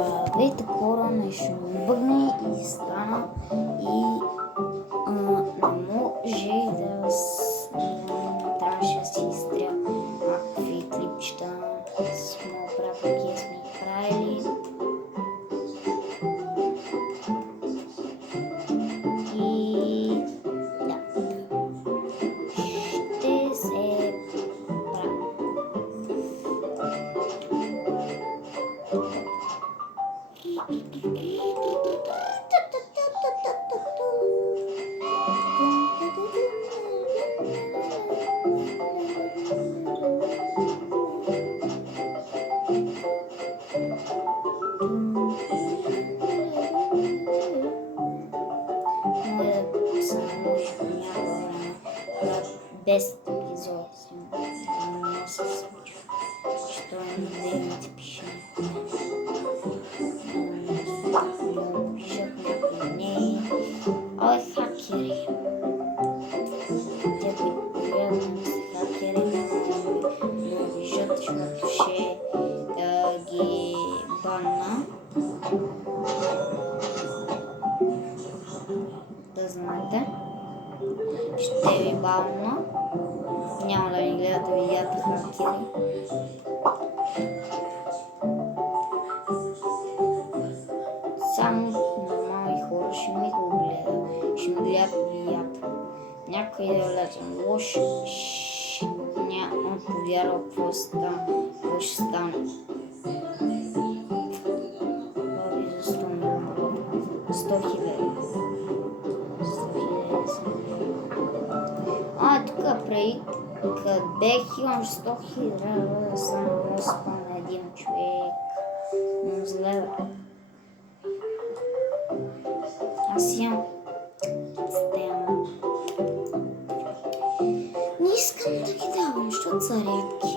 Здравейте хора, нещо ми бъгне и стана и не може трябваше да си изтря някакви клипчета, сме оправили, сме ги правили. И да, ще се прави. Без епизод не се случва, що не ти пише. Пишат някои не. Ой, хакери. Те, които повярвам са хакери, да пишат, защото ще ги банна. Да знаете. Ще ви бавна. Няма да ни гледат да видят хакери. Само нормални хора ще ми го гледат. Ще ми гледат да видят. Някой да влезем лош, няма повярва какво ще стане. Баби за 100 милиона. 100 хиляди. Тук преди къде имам 100 хиляди да съм спам на един човек. Но зле. Аз имам стена. Не искам да ги давам, защото са рядки.